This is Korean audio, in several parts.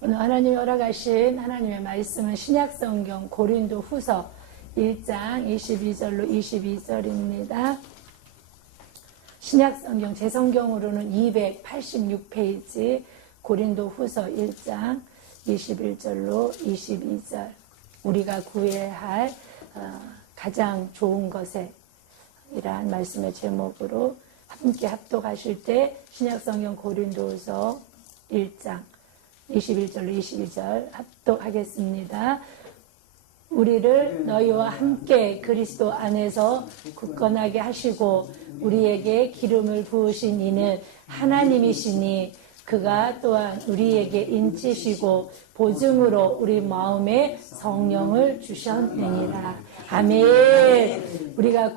오늘 하나님이 허락하신 하나님의 말씀은 신약성경 고린도후서 1장 22절로 22절입니다. 신약성경 제 성경으로는 286페이지 고린도후서 1장 21절로 22절 우리가 구해야 할 가장 좋은 것에 이러한 말씀의 제목으로 함께 합독하실 때 신약성경 고린도후서 1장 21절로 22절 합독하겠습니다. 우리를 너희와 함께 그리스도 안에서 굳건하게 하시고 우리에게 기름을 부으신 이는 하나님이시니 그가 또한 우리에게 인치시고 보증으로 우리 마음에 성령을 주셨느니라. 아멘. 우리가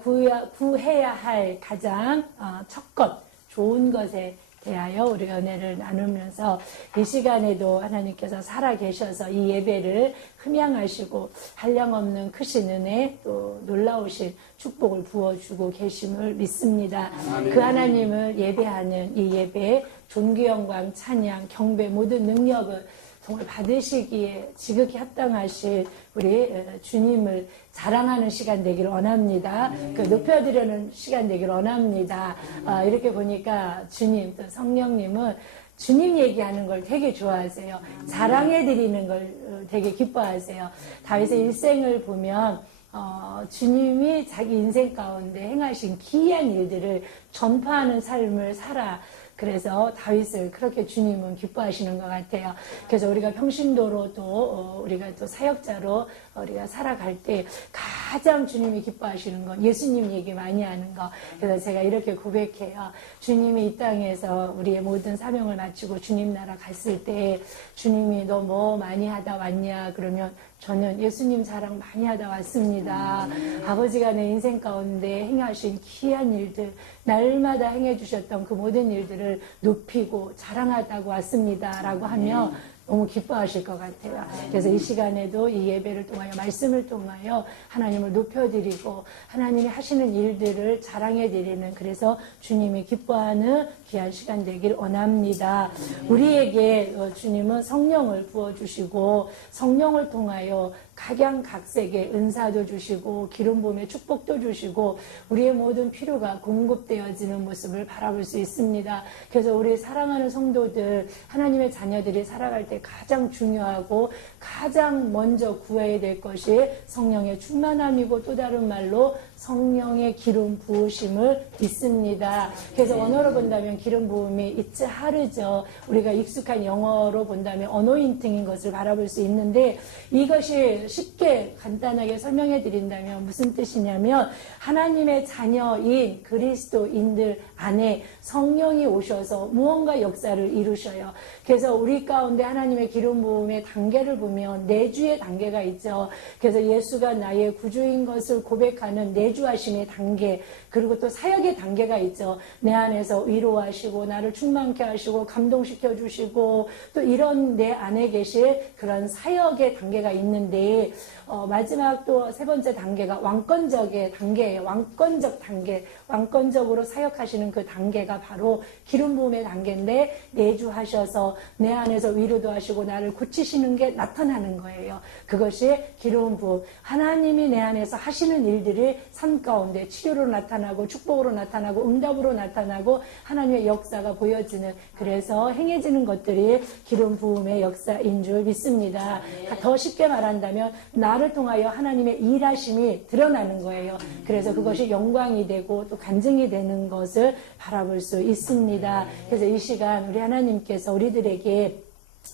구해야 할 가장 첫것 좋은 것에 대하여 우리가 은혜를 나누면서 이 시간에도 하나님께서 살아계셔서 이 예배를 흠양하시고 한량없는 크신 은혜 또 놀라우신 축복을 부어주고 계심을 믿습니다. 그 하나님을 예배하는 이 예배에 존귀 영광 찬양 경배 모든 능력을 정말 받으시기에 지극히 합당하신 우리 주님을 자랑하는 시간 되기를 원합니다. 높여드리는 시간 되기를 원합니다. 이렇게 보니까 주님 또 성령님은 주님 얘기하는 걸 되게 좋아하세요. 자랑해드리는 걸 되게 기뻐하세요. 다윗의 일생을 보면 주님이 자기 인생 가운데 행하신 기이한 일들을 전파하는 삶을 살아 그래서 다윗을 그렇게 주님은 기뻐하시는 것 같아요. 그래서 우리가 평신도로 또 우리가 또 사역자로 우리가 살아갈 때 가장 주님이 기뻐하시는 건 예수님 얘기 많이 하는 거. 그래서 제가 이렇게 고백해요. 주님이 이 땅에서 우리의 모든 사명을 마치고 주님 나라 갔을 때 주님이 너 뭐 많이 하다 왔냐 그러면 저는 예수님 자랑 많이 하다 왔습니다. 아버지가 내 인생 가운데 행하신 귀한 일들, 날마다 행해 주셨던 그 모든 일들을 높이고 자랑하다고 왔습니다. 라고 하며 너무 기뻐하실 것 같아요. 그래서 이 시간에도 이 예배를 통하여 말씀을 통하여 하나님을 높여드리고 하나님이 하시는 일들을 자랑해드리는 그래서 주님이 기뻐하는 귀한 시간 되길 원합니다. 우리에게 주님은 성령을 부어주시고 성령을 통하여 각양각색의 은사도 주시고 기름 부음의 축복도 주시고 우리의 모든 필요가 공급되어지는 모습을 바라볼 수 있습니다. 그래서 우리 사랑하는 성도들 하나님의 자녀들이 살아갈 때 가장 중요하고 가장 먼저 구해야 될 것이 성령의 충만함이고 또 다른 말로 성령의 기름 부으심을 믿습니다. 그래서 언어로 본다면 기름 부음이 it's 하르죠. 우리가 익숙한 영어로 본다면 어노인팅인 것을 바라볼 수 있는데 이것이 쉽게 간단하게 설명해 드린다면 무슨 뜻이냐면 하나님의 자녀인 그리스도인들 안에 성령이 오셔서 무언가 역사를 이루셔요. 그래서 우리 가운데 하나님의 기름 부음의 단계를 보면 내주의 단계가 있죠. 그래서 예수가 나의 구주인 것을 고백하는 내주하심의 단계 그리고 또 사역의 단계가 있죠. 내 안에서 위로하시고 나를 충만케 하시고 감동시켜 주시고 또 이런 내 안에 계실 그런 사역의 단계가 있는데 마지막 또 세 번째 단계가 왕권적의 단계예요. 왕권적 단계, 왕권적으로 사역하시는 그 단계가 바로 기름 부음의 단계인데 내주하셔서 내 안에서 위로도 하시고 나를 고치시는 게 나타나는 거예요. 그것이 기름 부음. 하나님이 내 안에서 하시는 일들이 삶 가운데 치료로 나타나고 축복으로 나타나고 응답으로 나타나고 하나님의 역사가 보여지는 그래서 행해지는 것들이 기름 부음의 역사인 줄 믿습니다. 더 쉽게 말한다면 나를 통하여 하나님의 일하심이 드러나는 거예요. 그래서 그것이 영광이 되고 또 간증이 되는 것을 바라볼 수 있습니다. 그래서 이 시간 우리 하나님께서 우리들에게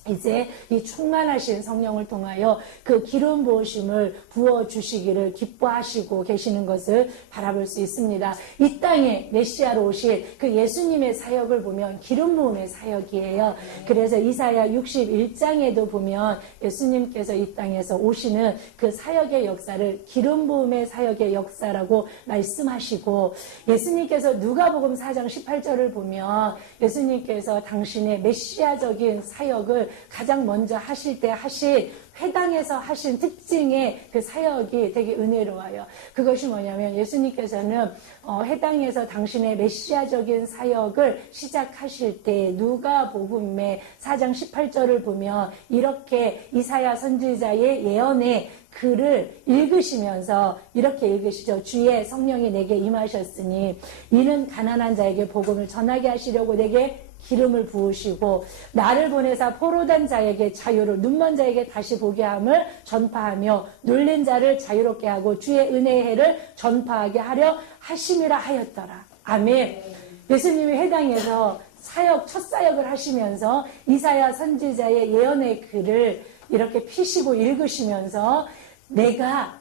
이제 이 충만하신 성령을 통하여 그 기름 부으심을 부어주시기를 기뻐하시고 계시는 것을 바라볼 수 있습니다. 이 땅에 메시아로 오실 그 예수님의 사역을 보면 기름 부음의 사역이에요. 그래서 이사야 61장에도 보면 예수님께서 이 땅에서 오시는 그 사역의 역사를 기름 부음의 사역의 역사라고 말씀하시고 예수님께서 누가복음 4장 18절을 보면 예수님께서 당신의 메시아적인 사역을 사역을 가장 먼저 하실 때 하신 회당에서 하신 특징의 그 사역이 되게 은혜로워요. 그것이 뭐냐면 예수님께서는 회당에서 당신의 메시아적인 사역을 시작하실 때 누가복음의 4장 18절을 보면 이렇게 이사야 선지자의 예언의 글을 읽으시면서 이렇게 읽으시죠. 주의 성령이 내게 임하셨으니 이는 가난한 자에게 복음을 전하게 하시려고 내게 기름을 부으시고 나를 보내사 포로된 자에게 자유를 눈먼 자에게 다시 보게 함을 전파하며 눌린 자를 자유롭게 하고 주의 은혜의 해를 전파하게 하려 하심이라 하였더라. 아멘. 예수님이 회당에서 첫 사역을 하시면서 이사야 선지자의 예언의 글을 이렇게 피시고 읽으시면서 내가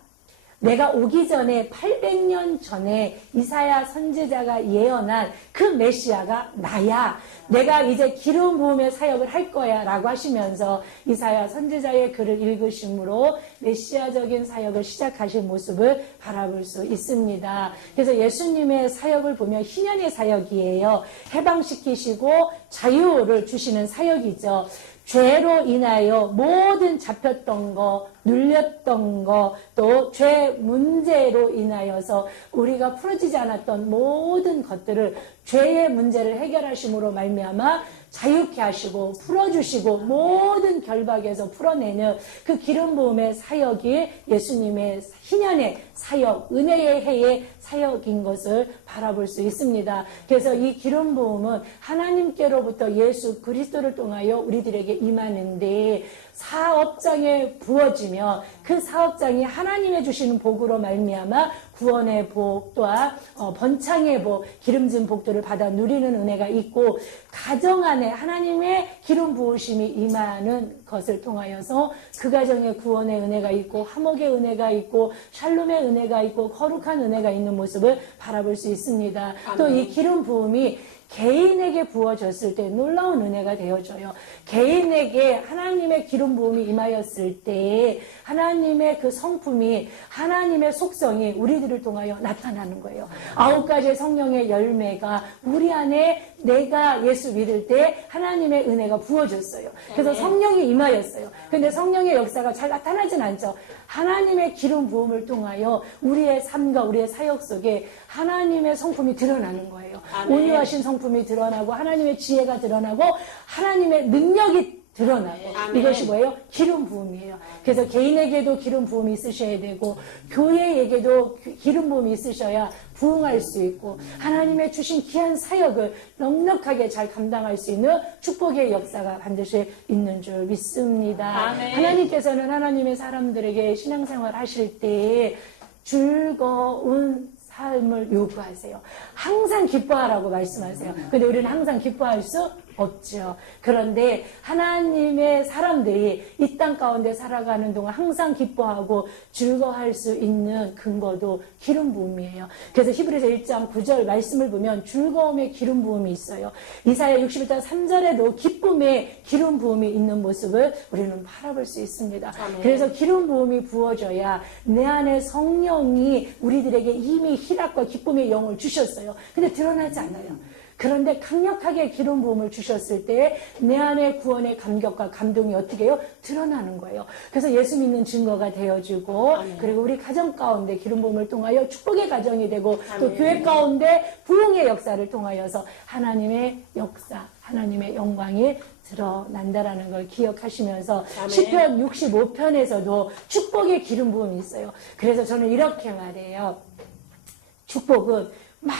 오기 전에 800년 전에 이사야 선지자가 예언한 그 메시아가 나야. 내가 이제 기름 부음의 사역을 할 거야 라고 하시면서 이사야 선지자의 글을 읽으심으로 메시아적인 사역을 시작하신 모습을 바라볼 수 있습니다. 그래서 예수님의 사역을 보면 희년의 사역이에요. 해방시키시고 자유를 주시는 사역이죠. 죄로 인하여 모든 잡혔던 거, 눌렸던 거, 또 죄 문제로 인하여서 우리가 풀어지지 않았던 모든 것들을 죄의 문제를 해결하심으로 말미암아 자유케 하시고 풀어주시고 모든 결박에서 풀어내는 그 기름 부음의 사역이 예수님의 희년의 사역, 은혜의 해의 사역인 것을 바라볼 수 있습니다. 그래서 이 기름 부음은 하나님께로부터 예수 그리스도를 통하여 우리들에게 임하는데 사업장에 부어지며 그 사업장이 하나님의 주시는 복으로 말미암아 구원의 복 또한 번창의 복, 기름진 복들을 받아 누리는 은혜가 있고 가정 안에 하나님의 기름 부으심이 임하는 것을 통하여서 그 가정에 구원의 은혜가 있고 화목의 은혜가 있고 샬롬의 은혜가 있고 거룩한 은혜가 있는 모습을 바라볼 수 있습니다. 또 이 기름 부음이 개인에게 부어졌을 때 놀라운 은혜가 되어져요. 개인에게 하나님의 기름 부음이 임하였을 때 하나님의 그 성품이 하나님의 속성이 우리들을 통하여 나타나는 거예요. 9가지의 성령의 열매가 우리 안에 내가 예수 믿을 때 하나님의 은혜가 부어졌어요. 그래서 성령이 임하였어요. 근데 성령의 역사가 잘 나타나진 않죠. 하나님의 기름 부음을 통하여 우리의 삶과 우리의 사역 속에 하나님의 성품이 드러나는 거예요. 온유하신 성품이 드러나고 하나님의 지혜가 드러나고 하나님의 능력이 드러나고 이것이 뭐예요? 기름 부음이에요. 그래서 개인에게도 기름 부음이 있으셔야 되고 교회에게도 기름 부음이 있으셔야 부응할 수 있고 하나님의 주신 귀한 사역을 넉넉하게 잘 감당할 수 있는 축복의 역사가 반드시 있는 줄 믿습니다. 하나님께서는 하나님의 사람들에게 신앙생활 하실 때 즐거운 삶을 요구하세요. 항상 기뻐하라고 말씀하세요. 근데 우리는 항상 기뻐할 수 없죠. 그런데 하나님의 사람들이 이 땅 가운데 살아가는 동안 항상 기뻐하고 즐거워할 수 있는 근거도 기름 부음이에요. 그래서 히브리서 1장 9절 말씀을 보면 즐거움의 기름 부음이 있어요. 이사야 61장 3절에도 기쁨의 기름 부음이 있는 모습을 우리는 바라볼 수 있습니다. 그래서 기름 부음이 부어져야 내 안에 성령이 우리들에게 이미 희락과 기쁨의 영을 주셨어요. 근데 드러나지 않아요. 그런데 강력하게 기름 부음을 주셨을 때 내 안에 구원의 감격과 감동이 어떻게 해요? 드러나는 거예요. 그래서 예수 믿는 증거가 되어지고 그리고 우리 가정 가운데 기름 부음을 통하여 축복의 가정이 되고 또 교회 가운데 부흥의 역사를 통하여서 하나님의 역사, 하나님의 영광이 드러난다라는 걸 기억하시면서 시편 65편에서도 축복의 기름 부음이 있어요. 그래서 저는 이렇게 말해요. 축복은 막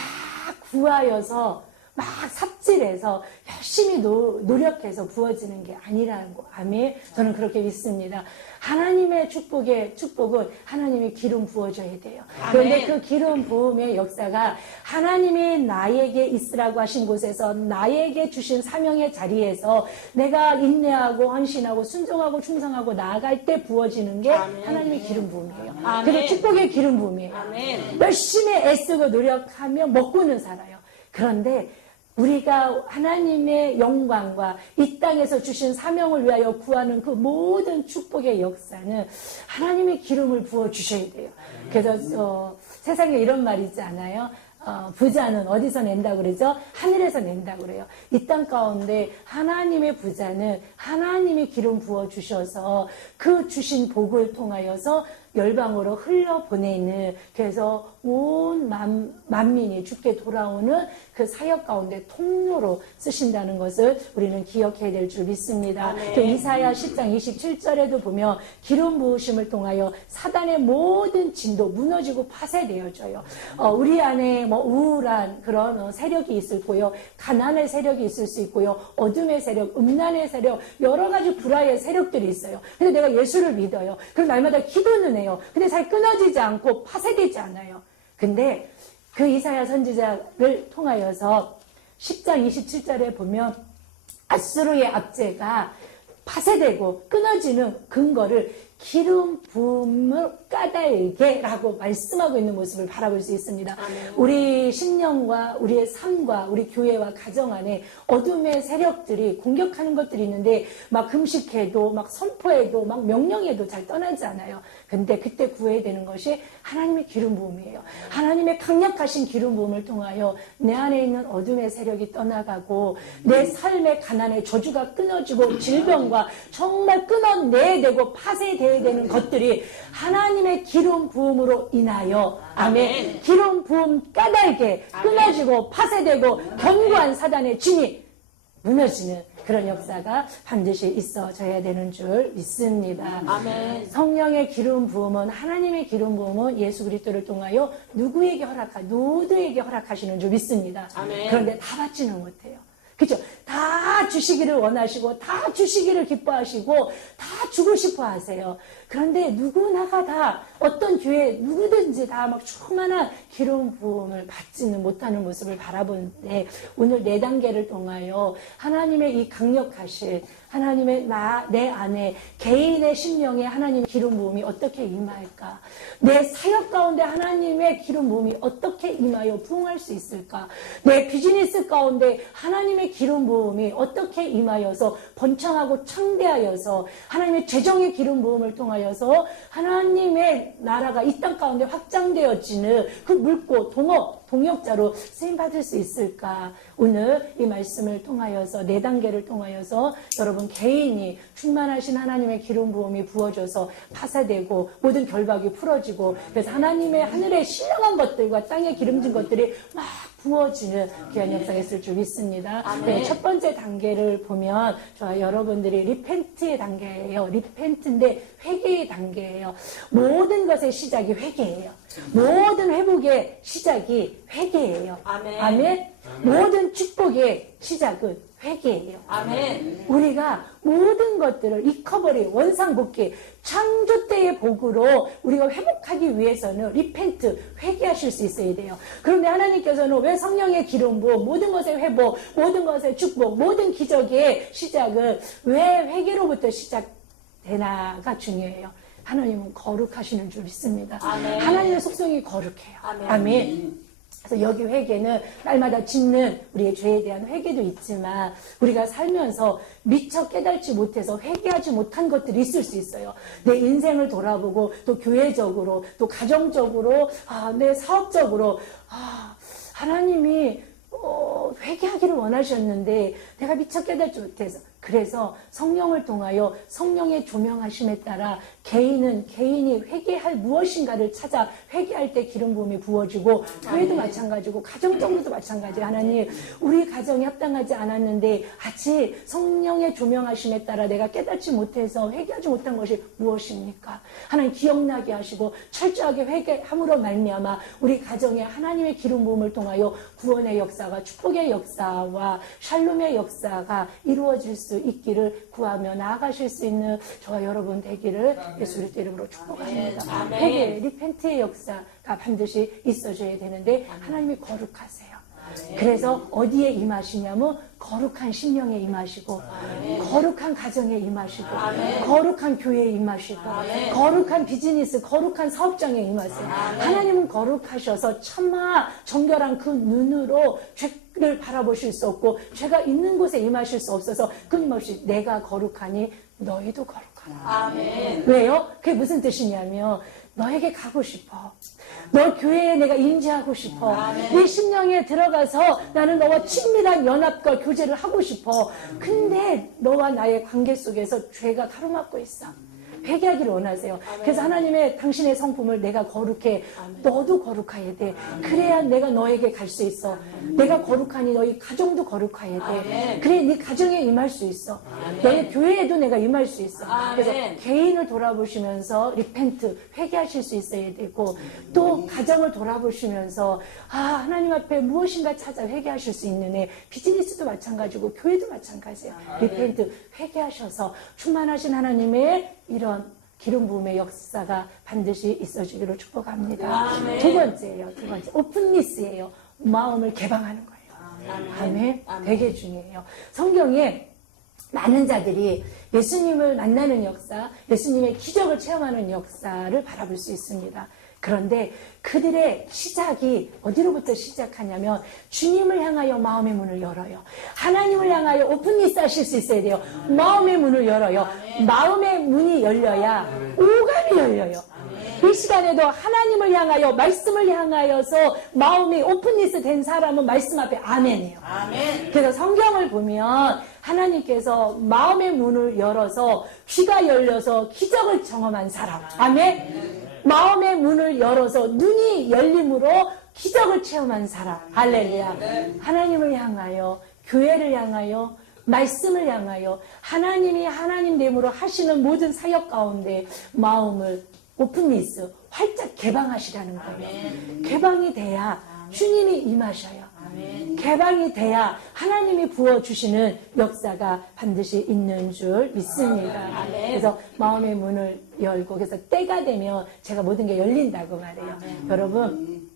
구하여서 막 삽질해서 열심히 노력해서 부어지는 게 아니라는 거. 아멘. 저는 그렇게 믿습니다. 하나님의 축복은 하나님의 기름 부어줘야 돼요. 그런데 그 기름 부음의 역사가 하나님이 나에게 있으라고 하신 곳에서 나에게 주신 사명의 자리에서 내가 인내하고 헌신하고 순종하고 충성하고 나아갈 때 부어지는 게 하나님의 기름 부음이에요. 그래서 축복의 기름 부음이에요. 열심히 애쓰고 노력하며 먹고는 살아요. 그런데 우리가 하나님의 영광과 이 땅에서 주신 사명을 위하여 구하는 그 모든 축복의 역사는 하나님의 기름을 부어주셔야 돼요. 그래서 세상에 이런 말이 있지 않아요? 부자는 어디서 낸다 그러죠? 하늘에서 낸다 그래요. 이 땅 가운데 하나님의 부자는 하나님이 기름 부어 주셔서 그 주신 복을 통하여서 열방으로 흘려보내는, 그래서 온 만민이 주께 돌아오는 그 사역 가운데 통로로 쓰신다는 것을 우리는 기억해야 될 줄 믿습니다. 그 이사야 10장 27절에도 보면 기름 부으심을 통하여 사단의 모든 진도 무너지고 파쇄되어져요. 우리 안에 뭐 우울한 그런 세력이 있을 거요, 가난의 세력이 있을 수 있고요, 어둠의 세력, 음란의 세력, 여러 가지 불화의 세력들이 있어요. 근데 내가 예수를 믿어요. 그럼 날마다 기도는 해요. 근데 잘 끊어지지 않고 파쇄되지 않아요. 근데 그 이사야 선지자를 통하여서 10장 27절에 보면 아수르의 압제가 파쇄되고 끊어지는 근거를 기름 부음을 까닭에라고 말씀하고 있는 모습을 바라볼 수 있습니다. 아멘. 우리 신령과 우리의 삶과 우리 교회와 가정 안에 어둠의 세력들이 공격하는 것들이 있는데 막 금식해도 막 선포해도 막 명령해도 잘 떠나지 않아요. 근데 그때 구해야 되는 것이 하나님의 기름 부음이에요. 하나님의 강력하신 기름 부음을 통하여 내 안에 있는 어둠의 세력이 떠나가고 내 삶의 가난의 저주가 끊어지고 질병과 정말 끊어내야 되고 파쇄되어야 되는 것들이 하나님의 기름 부음으로 인하여, 아멘, 기름 부음 까닭에 끊어지고 파쇄되고 견고한 사단의 진이 무너지는 그런 역사가 반드시 있어져야 되는 줄 믿습니다. 아멘. 성령의 기름 부음은, 하나님의 기름 부음은 예수 그리스도를 통하여 누구에게 모두에게 허락하시는 줄 믿습니다. 아멘. 그런데 다 받지는 못해요. 그렇죠? 다 주시기를 원하시고 다 주시기를 기뻐하시고 다 주고 싶어 하세요. 그런데 누구나가 다 어떤 교회 누구든지 다 막 충만한 기름 부음을 받지는 못하는 모습을 바라보는데, 오늘 4단계를 통하여 하나님의 이 강력하신 하나님의 내 안에 개인의 심령에 하나님의 기름 부음이 어떻게 임할까? 내 사역 가운데 하나님의 기름 부음이 어떻게 임하여 부응할 수 있을까? 내 비즈니스 가운데 하나님의 기름 부음이 어떻게 임하여서 번창하고 창대하여서 하나님의 재정의 기름 부음을 통하여서 하나님의 나라가 이 땅 가운데 확장되어지는 그 물고 동역자로 쓰임받을 수 있을까? 오늘 이 말씀을 통하여서 4단계를 통하여서 여러분 개인이 충만하신 하나님의 기름 부음이 부어져서 파쇄되고 모든 결박이 풀어지고, 그래서 하나님의 하늘의 신령한 것들과 땅에 기름진 것들이 막 부어지는 귀한 역사가 있을 줄 믿습니다. 네, 첫 번째 단계를 보면 여러분들이 리펜트의 단계예요. 리펜트인데 회개의 단계예요. 모든 것의 시작이 회개예요. 모든 회복의 시작이 회개예요. 아멘. 아멘. 모든 축복의 시작은 회개예요. 아멘. 우리가 모든 것들을 리커버리, 원상복귀, 창조 때의 복으로 우리가 회복하기 위해서는 리펜트, 회개하실 수 있어야 돼요. 그런데 하나님께서는 왜 성령의 기름 부음, 모든 것의 회복, 모든 것의 축복, 모든 기적의 시작은 왜 회개로부터 시작되나가 중요해요. 하나님은 거룩하시는 줄 믿습니다. 아멘. 하나님의 속성이 거룩해요. 아멘. 아멘. 그래서 여기 회개는 날마다 짓는 우리의 죄에 대한 회개도 있지만, 우리가 살면서 미처 깨달지 못해서 회개하지 못한 것들이 있을 수 있어요. 내 인생을 돌아보고 또 교회적으로 또 가정적으로 내 사업적으로 하나님이 회개하기를 원하셨는데 내가 미처 깨달지 못해서, 그래서 성령을 통하여 성령의 조명하심에 따라 개인이 회개할 무엇인가를 찾아 회개할 때 기름 부음이 부어지고, 교회도 마찬가지고 가정적으로도 마찬가지. 하나님, 우리 가정이 합당하지 않았는데 아직 성령의 조명하심에 따라 내가 깨닫지 못해서 회개하지 못한 것이 무엇입니까? 하나님 기억나게 하시고 철저하게 회개함으로 말미암아 우리 가정에 하나님의 기름 부음을 통하여 구원의 역사가, 축복의 역사와 샬롬의 역사가 이루어질 수 있기를 구하며 나아가실 수 있는 저와 여러분 되기를 예수 그리스도 이름으로 축복합니다. 회개, 리펜트의 역사가 반드시 있어줘야 되는데 하나님이 거룩하세요. 그래서 어디에 임하시냐면 거룩한 심령에 임하시고, 거룩한 가정에 임하시고, 거룩한 교회에 임하시고, 거룩한 비즈니스, 거룩한 사업장에 임하세요. 하나님은 거룩하셔서 참아 정결한 그 눈으로 를 바라보실 수 없고 죄가 있는 곳에 임하실 수 없어서 끊임없이 내가 거룩하니 너희도 거룩하라. 아멘. 왜요? 그게 무슨 뜻이냐면 너에게 가고 싶어. 너 교회에 내가 임재하고 싶어. 네 심령에 들어가서 나는 너와 친밀한 연합과 교제를 하고 싶어. 근데 너와 나의 관계 속에서 죄가 가로막고 있어. 회개하기를 원하세요. 그래서 하나님의 당신의 성품을 내가 거룩해. 너도 거룩해야 돼. 그래야 내가 너에게 갈 수 있어. 내가 거룩하니 너희 가정도 거룩해야 돼. 그래 네 가정에 임할 수 있어. 너희 교회에도 내가 임할 수 있어. 그래서 개인을 돌아보시면서 리펜트, 회개하실 수 있어야 되고 또 가정을 돌아보시면서 하나님 앞에 무엇인가 찾아 회개하실 수 있는 애. 비즈니스도 마찬가지고 교회도 마찬가지예요. 리펜트, 회개하셔서 충만하신 하나님의 이런 기름 부음의 역사가 반드시 있어지기를 축복합니다. 두 번째예요. 오픈니스예요. 마음을 개방하는 거예요. 아멘. 되게 중요해요. 성경에 많은 자들이 예수님을 만나는 역사, 예수님의 기적을 체험하는 역사를 바라볼 수 있습니다. 그런데 그들의 시작이 어디로부터 시작하냐면 주님을 향하여 마음의 문을 열어요. 하나님을 향하여 오픈니스 하실 수 있어야 돼요. 마음의 문을 열어요. 마음의 문이 열려야 오감이 열려요. 이 시간에도 하나님을 향하여 말씀을 향하여서 마음이 오픈니스 된 사람은 말씀 앞에 아멘이에요. 그래서 성경을 보면 하나님께서 마음의 문을 열어서 귀가 열려서 기적을 경험한 사람. 아멘. 마음의 문을 열어서 눈이 열림으로 기적을 체험한 사람. 할렐루야. 하나님을 향하여, 교회를 향하여, 말씀을 향하여 하나님이 하나님됨으로 하시는 모든 사역 가운데 마음을 오픈니스, 활짝 개방하시라는 거예요. 개방이 돼야 주님이 임하셔요. 개방이 돼야 하나님이 부어주시는 역사가 반드시 있는 줄 믿습니다. 그래서 마음의 문을 열고 그래서 때가 되면 제가 모든 게 열린다고 말해요. 여러분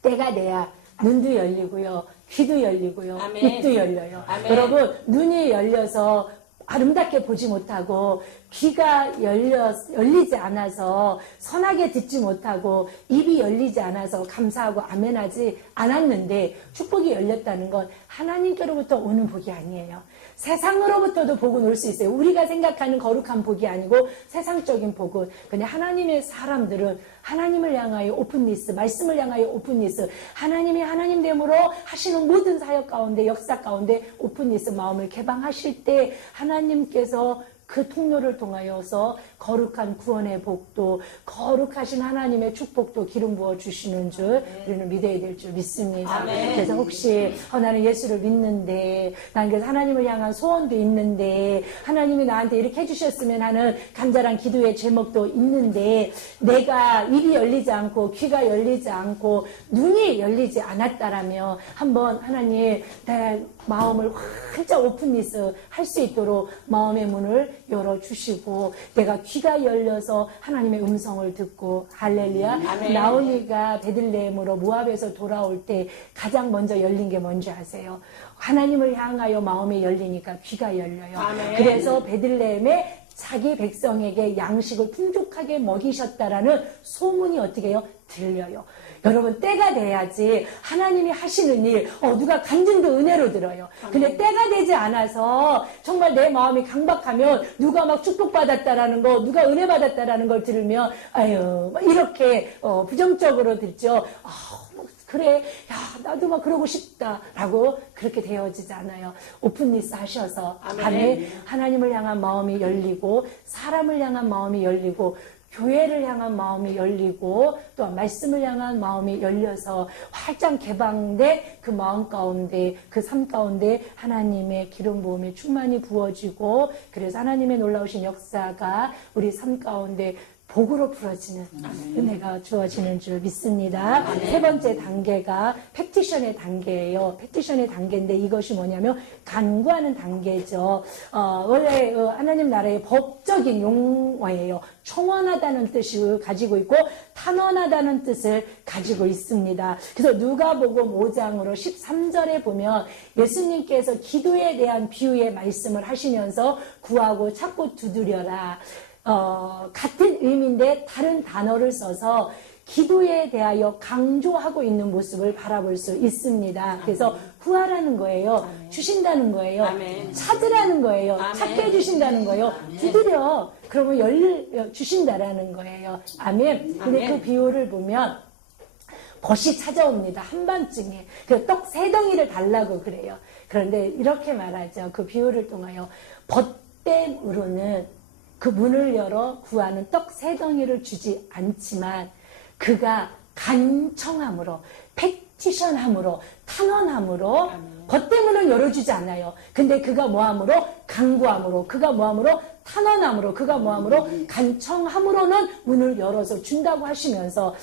때가 돼야 눈도 열리고요. 귀도 열리고요. 입도 열려요. 여러분 눈이 열려서 아름답게 보지 못하고 귀가 열리지 않아서 선하게 듣지 못하고 입이 열리지 않아서 감사하고 아멘하지 않았는데 축복이 열렸다는 건 하나님께로부터 오는 복이 아니에요. 세상으로부터도 복은 올 수 있어요. 우리가 생각하는 거룩한 복이 아니고 세상적인 복은. 근데 하나님의 사람들은 하나님을 향하여 오픈니스, 말씀을 향하여 오픈니스, 하나님이 하나님됨으로 하시는 모든 사역 가운데, 역사 가운데 오픈니스 마음을 개방하실 때 하나님께서 그 통로를 통하여서 거룩한 구원의 복도, 거룩하신 하나님의 축복도 기름 부어 주시는 줄 우리는 믿어야 될 줄 믿습니다. 아멘. 그래서 혹시 나는 예수를 믿는데, 난 그래서 하나님을 향한 소원도 있는데, 하나님이 나한테 이렇게 해주셨으면 하는 간절한 기도의 제목도 있는데, 내가 입이 열리지 않고 귀가 열리지 않고 눈이 열리지 않았다라면 한번 하나님 내 마음을 활짝 오픈니스 할 수 있도록 마음의 문을 열어주시고 내가 귀가 열려서 하나님의 음성을 듣고 할렐루야. 나오미가 베들레헴으로 모압에서 돌아올 때 가장 먼저 열린 게 뭔지 아세요? 하나님을 향하여 마음이 열리니까 귀가 열려요. 그래서 베들레헴에 자기 백성에게 양식을 풍족하게 먹이셨다라는 소문이 어떻게 해요? 들려요. 여러분 때가 돼야지 하나님이 하시는 일 누가 간증도 은혜로 들어요. 근데 때가 되지 않아서 정말 내 마음이 강박하면 누가 막 축복받았다라는 거, 누가 은혜 받았다라는 걸 들으면 아유 이렇게 부정적으로 듣죠. 그래, 야, 나도 막 그러고 싶다라고 그렇게 되어지지 않아요. 오픈니스 하셔서 아멘. 하나님을 향한 마음이 열리고 사람을 향한 마음이 열리고 교회를 향한 마음이 열리고 또 말씀을 향한 마음이 열려서 활짝 개방된 그 마음 가운데 그 삶 가운데 하나님의 기름 부음이 충만히 부어지고 그래서 하나님의 놀라우신 역사가 우리 삶 가운데 복으로 풀어지는 은혜가 주어지는 줄 믿습니다. 세 번째 단계가 패티션의 단계예요. 패티션의 단계인데 이것이 뭐냐면 간구하는 단계죠. 원래 하나님 나라의 법적인 용어예요. 청원하다는 뜻을 가지고 있고 탄원하다는 뜻을 가지고 있습니다. 그래서 누가복음 5장으로 13절에 보면 예수님께서 기도에 대한 비유의 말씀을 하시면서 구하고 찾고 두드려라. 같은 의미인데 다른 단어를 써서 기도에 대하여 강조하고 있는 모습을 바라볼 수 있습니다. 그래서 구하라는 거예요. 주신다는 거예요. 아멘. 찾으라는 거예요. 아멘. 찾게 해주신다는 거예요. 두드려. 그러면 열려주신다라는 거예요. 아멘. 근데 아멘. 그 비유를 보면 벗이 찾아옵니다. 한밤중에. 그 떡 3덩이를 달라고 그래요. 그런데 이렇게 말하죠. 그 비유를 통하여 벗됨으로는 그 문을 열어 구하는 떡 3덩이를 주지 않지만 그가 간청함으로, 페티션함으로, 탄원함으로 벗됨으로는 열어주지 않아요. 근데 그가 뭐함으로? 간구함으로, 그가 뭐함으로? 탄원함으로, 그가 뭐함으로? 간청함으로는 문을 열어서 준다고 하시면서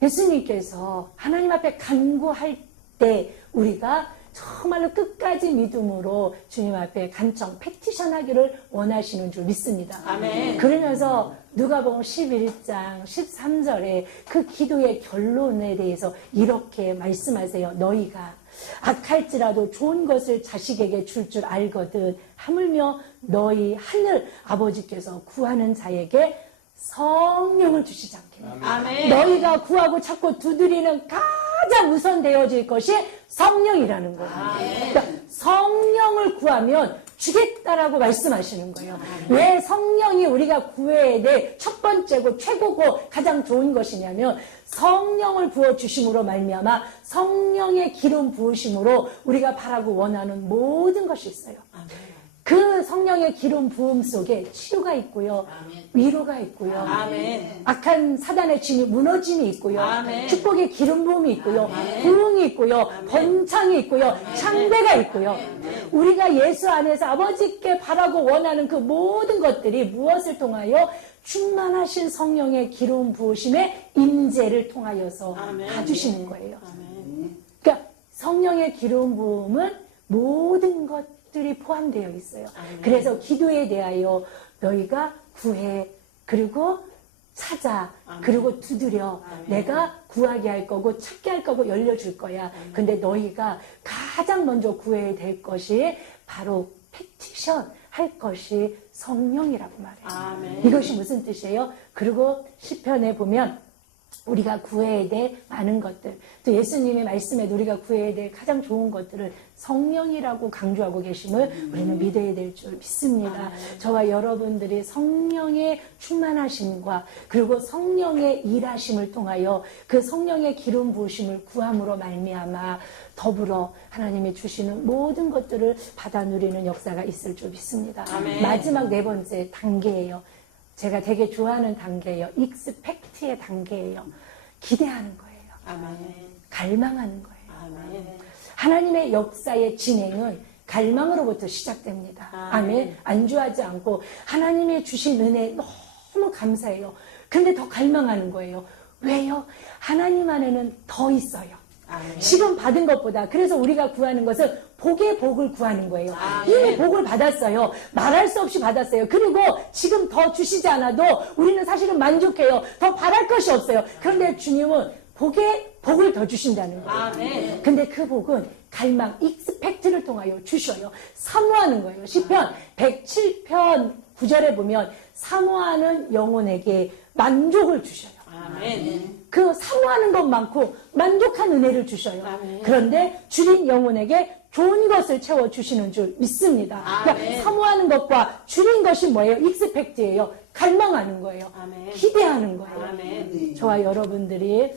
예수님께서 하나님 앞에 간구할 때 우리가 정말로 끝까지 믿음으로 주님 앞에 간청, 패티션 하기를 원하시는 줄 믿습니다. 아멘. 그러면서 누가복음 11장 13절에 그 기도의 결론에 대해서 이렇게 말씀하세요. 너희가 악할지라도 좋은 것을 자식에게 줄 줄 알거든 하물며 너희 하늘 아버지께서 구하는 자에게 성령을 주시지 않겠느냐. 아멘. 너희가 구하고 찾고 두드리는 가장 우선되어질 것이 성령이라는 거예요. 그러니까 성령을 구하면 주겠다라고 말씀하시는 거예요. 왜 성령이 우리가 구해야 될 첫 번째고 최고고 가장 좋은 것이냐면 성령을 부어주심으로 말미암아 성령의 기름 부으심으로 우리가 바라고 원하는 모든 것이 있어요. 그 성령의 기름 부음 속에 치유가 있고요. 위로가 있고요. 아멘. 악한 사단의 진이 무너짐이 있고요. 아멘. 축복의 기름 부음이 있고요. 부흥이 있고요. 번창이 있고요. 창대가 있고요. 우리가 예수 안에서 아버지께 바라고 원하는 그 모든 것들이 무엇을 통하여 충만하신 성령의 기름 부으심의 임재를 통하여서 다 주시는 거예요. 그러니까 성령의 기름 부음은 모든 것들이 포함되어 있어요. 그래서 기도에 대하여 너희가 구해, 그리고 찾아, 그리고 두드려. 내가 구하게 할 거고 찾게 할 거고 열려줄 거야. 근데 너희가 가장 먼저 구해야 될 것이 바로 패티션 할 것이 성령이라고 말해요. 아멘. 이것이 무슨 뜻이에요? 그리고 시편에 보면 우리가 구해야 될 많은 것들, 또 예수님의 말씀에 우리가 구해야 될 가장 좋은 것들을 성령이라고 강조하고 계심을 우리는 믿어야 될 줄 믿습니다. 저와 여러분들이 성령의 충만하심과 그리고 성령의 일하심을 통하여 그 성령의 기름 부으심을 구함으로 말미암아 더불어 하나님이 주시는 모든 것들을 받아 누리는 역사가 있을 줄 믿습니다. 아멘. 마지막 4번째 단계예요. 제가 되게 좋아하는 단계예요. 익스펙트의 단계예요. 기대하는 거예요. 아멘. 갈망하는 거예요. 아멘. 하나님의 역사의 진행은 갈망으로부터 시작됩니다. 아멘. 안주하지 않고 하나님의 주신 은혜 너무 감사해요. 근데 더 갈망하는 거예요. 왜요? 하나님 안에는 더 있어요. 아멘. 지금 받은 것보다. 그래서 우리가 구하는 것은 복의 복을 구하는 거예요. 이미 복을 받았어요. 말할 수 없이 받았어요. 그리고 지금 더 주시지 않아도 우리는 사실은 만족해요. 더 바랄 것이 없어요. 그런데 주님은 복의 복을 더 주신다는 거예요. 아멘. 근데 그 복은 갈망, 익스펙트를 통하여 주셔요. 사모하는 거예요. 시편 107편 9절에 보면 사모하는 영혼에게 만족을 주셔요. 아멘. 그 사모하는 것만큼 만족한 은혜를 주셔요. 아멘. 그런데 줄인 영혼에게 좋은 것을 채워주시는 줄 믿습니다. 그러니까 아멘. 사모하는 것과 줄인 것이 뭐예요? 익스펙트예요. 갈망하는 거예요. 아멘. 기대하는 거예요. 아멘. 저와 여러분들이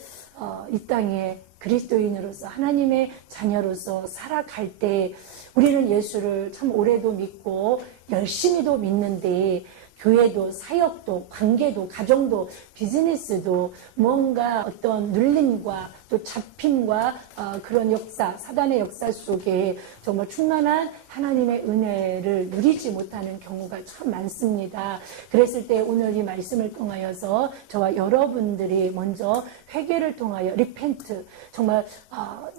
이 땅에 그리스도인으로서 하나님의 자녀로서 살아갈 때 우리는 예수를 참 오래도 믿고 열심히도 믿는데 교회도 사역도 관계도 가정도 비즈니스도 뭔가 어떤 눌림과 또 잡힘과 그런 역사, 사단의 역사 속에 정말 충만한 하나님의 은혜를 누리지 못하는 경우가 참 많습니다. 그랬을 때 오늘 이 말씀을 통하여서 저와 여러분들이 먼저 회개를 통하여 리펜트, 정말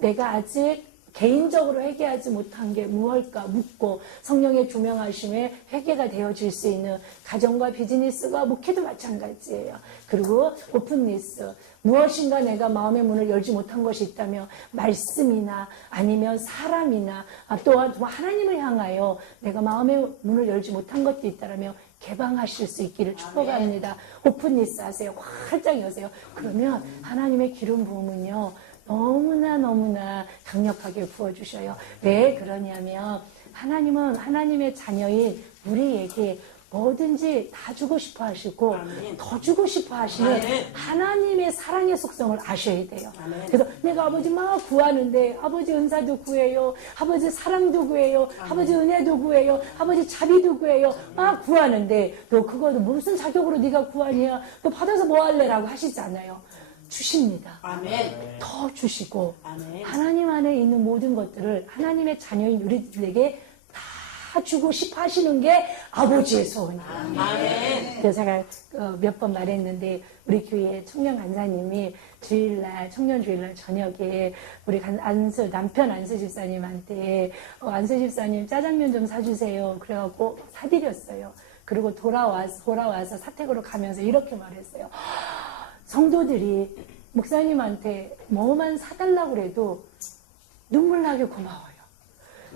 내가 아직 개인적으로 회개하지 못한 게 무엇일까 묻고 성령의 조명하심에 회개가 되어질 수 있는 가정과 비즈니스가 목회도 마찬가지예요. 그리고 오픈리스, 무엇인가 내가 마음의 문을 열지 못한 것이 있다면 말씀이나 아니면 사람이나 또한 하나님을 향하여 내가 마음의 문을 열지 못한 것도 있다면 개방하실 수 있기를 축복합니다. 오픈리스 하세요. 활짝 여세요. 그러면 하나님의 기름 부음은요 너무나 강력하게 부어주셔요. 왜 그러냐면 하나님은 하나님의 자녀인 우리에게 뭐든지 다 주고 싶어 하시고 아멘. 더 주고 싶어 하시는 아멘. 하나님의 사랑의 속성을 아셔야 돼요. 아멘. 그래서 내가 아버지 막 구하는데 아버지 은사도 구해요. 아버지 사랑도 구해요. 아버지 은혜도 구해요. 아버지 자비도 구해요. 막 구하는데 너 그거도 무슨 자격으로 네가 구하냐. 너 받아서 뭐 할래라고 하시잖아요. 주십니다. 아멘. 더 주시고 아멘. 하나님 안에 있는 모든 것들을 하나님의 자녀인 우리들에게 다 주고 싶어 하시는 게 아버지의 소원이에요. 아멘. 그래서 제가 몇 번 말했는데 우리 교회 청년 간사님이 주일날 청년 주일날 저녁에 우리 남편 안수 집사님한테 안수 집사님 짜장면 좀 사주세요. 그래갖고 사드렸어요. 그리고 돌아와서 사택으로 가면서 이렇게 말했어요. 성도들이 목사님한테 뭐만 사달라고 그래도 눈물 나게 고마워요.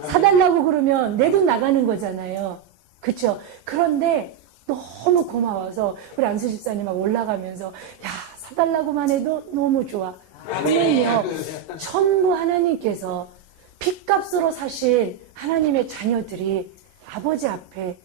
사달라고 그러면 내 돈 나가는 거잖아요. 그렇죠? 그런데 너무 고마워서 우리 안수 집사님하고 올라가면서 야 사달라고만 해도 너무 좋아. 하면요 전부 하나님께서 빚값으로 사실 하나님의 자녀들이 아버지 앞에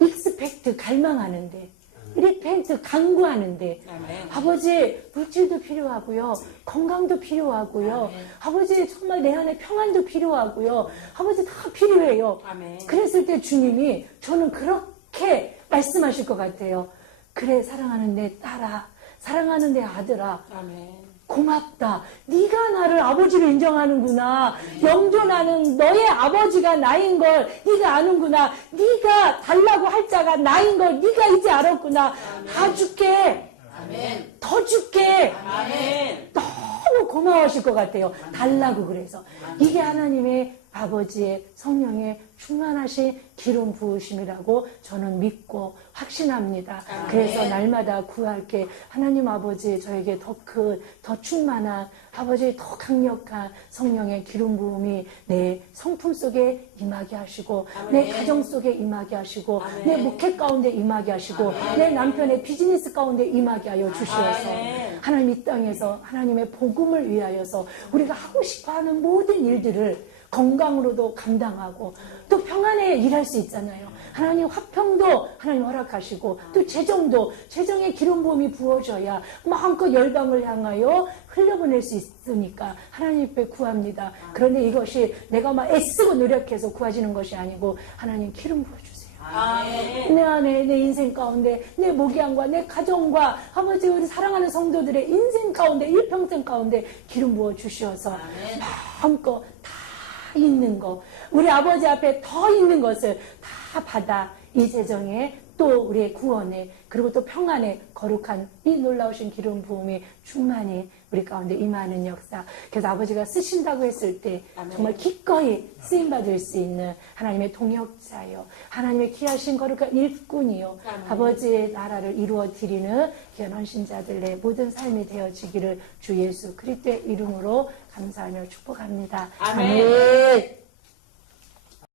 익스펙트 갈망하는데 리펜트 강구하는데 아멘. 아버지 물질도 필요하고요 건강도 필요하고요 아버지 정말 내 안에 평안도 필요하고요 아버지 다 필요해요. 아멘. 그랬을 때 주님이 저는 그렇게 말씀하실 것 같아요. 그래 사랑하는 내 딸아 사랑하는 내 아들아 아멘. 고맙다. 네가 나를 아버지로 인정하는구나. 영존하는 너의 아버지가 나인 걸 네가 아는구나. 네가 달라고 할 자가 나인 걸 네가 이제 알았구나. 다 줄게. 아멘. 더 줄게. 아멘. 너무 고마워하실 것 같아요. 달라고 그래서. 이게 하나님의 아버지의 성령의 충만하신 기름 부으심이라고 저는 믿고 확신합니다. 그래서 날마다 구할게 하나님 아버지 저에게 더 큰, 더 충만한 아버지 더 강력한 성령의 기름 부음이 내 성품 속에 임하게 하시고 내 가정 속에 임하게 하시고 내 목회 가운데 임하게 하시고 내 남편의 비즈니스 가운데 임하게 하여 주시어서 하나님 이 땅에서 하나님의 복음을 위하여서 우리가 하고 싶어하는 모든 일들을 건강으로도 감당하고 또 평안에 일할 수 있잖아요. 하나님 화평도 하나님 허락하시고 또 재정의 기름 부음이 부어져야 마음껏 열방을 향하여 흘려보낼 수 있으니까 하나님 앞에 구합니다. 그런데 이것이 내가 막 애쓰고 노력해서 구하지는 것이 아니고 하나님 기름 부어주세요. 아멘. 내 안에 내 인생 가운데 내 목양과 내 가정과 아버지 우리 사랑하는 성도들의 인생 가운데 일평생 가운데 기름 부어 주시어서 마음껏 다 있는 거 우리 아버지 앞에 더 있는 것을 다 받아 이 재정에 또 우리의 구원에 그리고 또 평안에 거룩한 이 놀라우신 기름 부음이 충만히 우리 가운데 임하는 역사. 그래서 아버지가 쓰신다고 했을 때 정말 기꺼이 쓰임받을 수 있는 하나님의 동역자요 하나님의 귀하신 거룩한 일꾼이요 아버지의 나라를 이루어 드리는 귀한 헌신자들의 모든 삶이 되어지기를 주 예수 그리스도의 이름으로 감사하며 축복합니다. 아멘. 아멘.